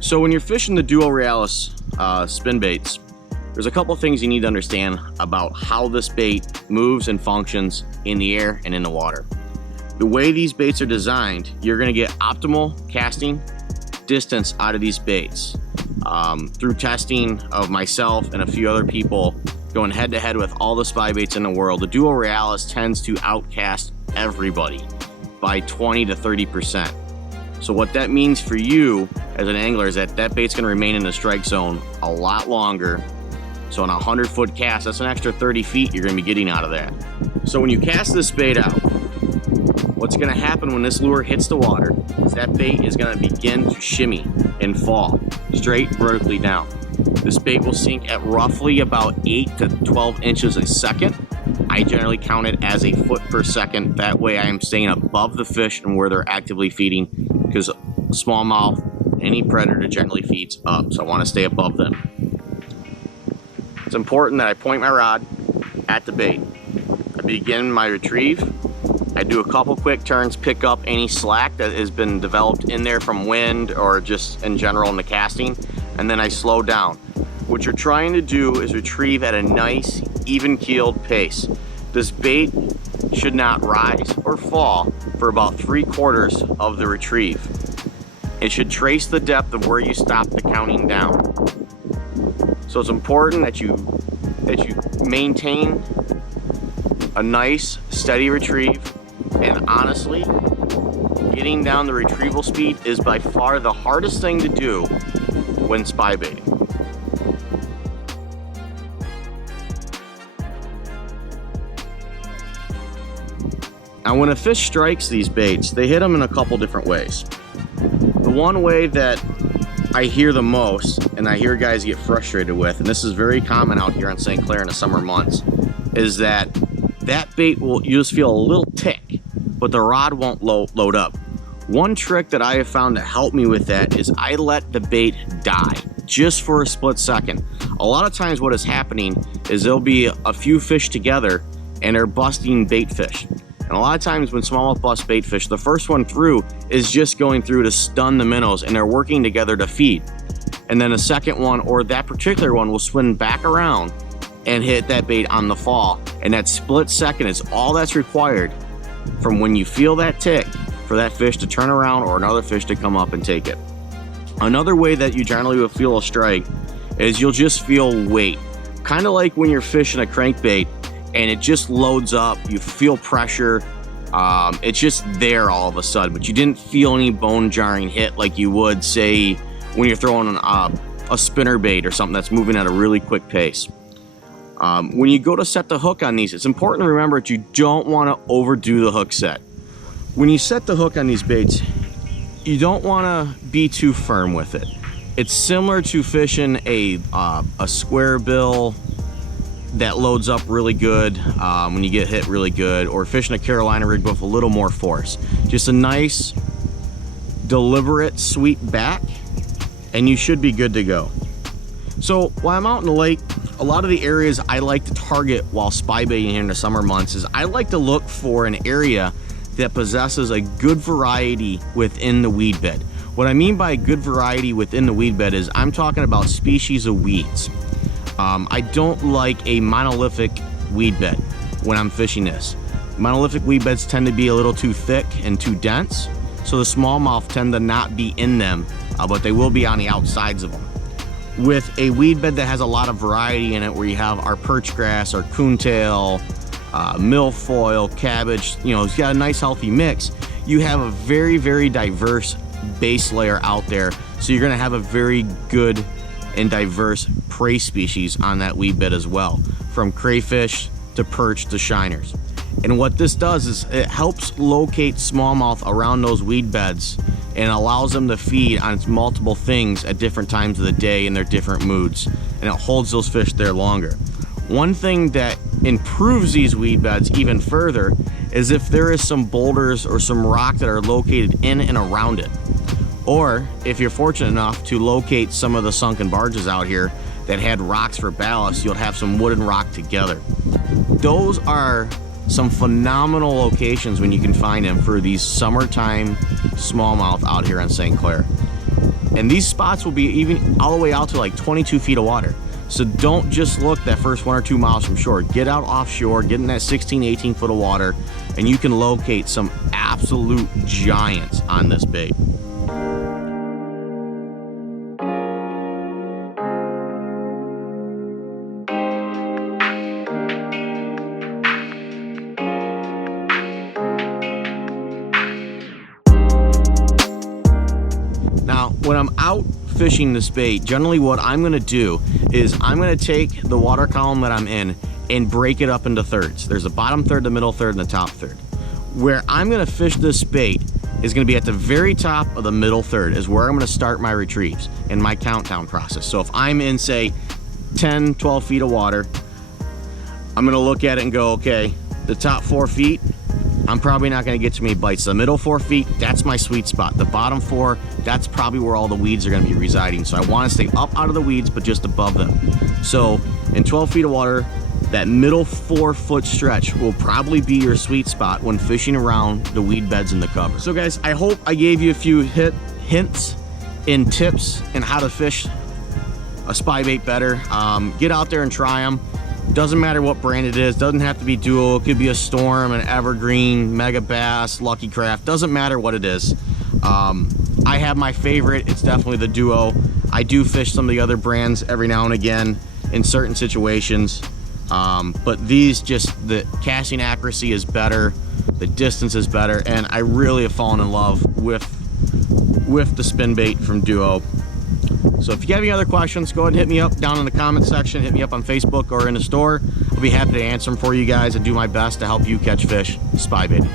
So when you're fishing the Duo Realis spin baits, there's a couple things you need to understand about how this bait moves and functions in the air and in the water. The way these baits are designed, you're going to get optimal casting distance out of these baits. Through testing of myself and a few other people going head to head with all the spy baits in the world, the Duo Realis tends to outcast everybody by 20 to 30%. So what that means for you as an angler is that that bait's going to remain in the strike zone a lot longer. So on a 100-foot cast, that's an extra 30 feet you're going to be getting out of that. So when you cast this bait out, what's going to happen when this lure hits the water is that bait is going to begin to shimmy and fall straight vertically down. This bait will sink at roughly about 8 to 12 inches a second. I generally count it as a foot per second. That way I am staying above the fish and where they're actively feeding, because smallmouth, any predator generally feeds up. So I want to stay above them. It's important that I point my rod at the bait. I begin my retrieve. I do a couple quick turns, pick up any slack that has been developed in there from wind or just in general in the casting, and then I slow down. What you're trying to do is retrieve at a nice, even-keeled pace. This bait should not rise or fall for about 3/4 of the retrieve. It should trace the depth of where you stop the counting down. So it's important that you maintain a nice, steady retrieve. And honestly, getting down the retrieval speed is by far the hardest thing to do when spy baiting. Now when a fish strikes these baits, they hit them in a couple different ways. The one way that I hear the most, and I hear guys get frustrated with, and this is very common out here in St. Clair in the summer months, is that bait will, you just feel a little tick, but the rod won't load up. One trick that I have found to help me with that is I let the bait die just for a split second. A lot of times what is happening is there'll be a few fish together and they're busting bait fish. And a lot of times when smallmouth bust bait fish, the first one through is just going through to stun the minnows, and they're working together to feed. And then the second one, or that particular one, will swim back around and hit that bait on the fall. And that split second is all that's required from when you feel that tick for that fish to turn around or another fish to come up and take it. Another way that you generally will feel a strike is you'll just feel weight. Kind of like when you're fishing a crankbait and it just loads up, you feel pressure, it's just there all of a sudden, but you didn't feel any bone jarring hit like you would, say, when you're throwing a spinner bait or something that's moving at a really quick pace. When you go to set the hook on these, it's important to remember that you don't want to overdo the hook set. When you set the hook on these baits, you don't want to be too firm with it. It's similar to fishing a square bill that loads up really good when you get hit really good, or fishing a Carolina rig with a little more force. Just a nice, deliberate sweep back, and you should be good to go. So while I'm out in the lake, a lot of the areas I like to target while spy baiting here in the summer months is I like to look for an area that possesses a good variety within the weed bed. What I mean by good variety within the weed bed is I'm talking about species of weeds. I don't like a monolithic weed bed when I'm fishing this. Monolithic weed beds tend to be a little too thick and too dense, so the smallmouth tend to not be in them, but they will be on the outsides of them. With a weed bed that has a lot of variety in it, where you have our perch grass, our coontail, milfoil, cabbage, it's got a nice healthy mix, you have a very, very diverse base layer out there, so you're going to have a very good and diverse prey species on that weed bed as well, from crayfish to perch to shiners. And what this does is it helps locate smallmouth around those weed beds and allows them to feed on multiple things at different times of the day in their different moods, and it holds those fish there longer. One thing that improves these weed beds even further is if there is some boulders or some rock that are located in and around it. Or if you're fortunate enough to locate some of the sunken barges out here that had rocks for ballast, you'll have some wood and rock together. Those are some phenomenal locations when you can find them for these summertime smallmouth out here on St. Clair. And these spots will be even all the way out to like 22 feet of water. So don't just look that first 1 or 2 miles from shore. Get out offshore, get in that 16, 18 foot of water, and you can locate some absolute giants on this bait. Now, when I'm out fishing this bait, generally what I'm gonna do is I'm gonna take the water column that I'm in and break it up into thirds. There's a bottom third, the middle third, and the top third. Where I'm gonna fish this bait is gonna be at the very top of the middle third is where I'm gonna start my retrieves and my countdown process. So if I'm in, say, 10, 12 feet of water, I'm gonna look at it and go, okay, the top 4 feet, I'm probably not gonna get too many bites. The middle 4 feet, that's my sweet spot. The bottom 4, that's probably where all the weeds are gonna be residing. So I wanna stay up out of the weeds, but just above them. So in 12 feet of water, that middle 4 foot stretch will probably be your sweet spot when fishing around the weed beds in the cover. So guys, I hope I gave you a few hints and tips on how to fish a spybait better. Get out there and try them. Doesn't matter what brand it is, doesn't have to be dual, it could be a Storm, an Evergreen, Mega Bass, Lucky Craft, doesn't matter what it is. I have my favorite, it's definitely the Duo. I do fish some of the other brands every now and again in certain situations, but these just, the casting accuracy is better, the distance is better, and I really have fallen in love with the spin bait from Duo. So if you have any other questions, go ahead and hit me up down in the comment section, hit me up on Facebook or in the store. I'll be happy to answer them for you guys and do my best to help you catch fish spy baiting.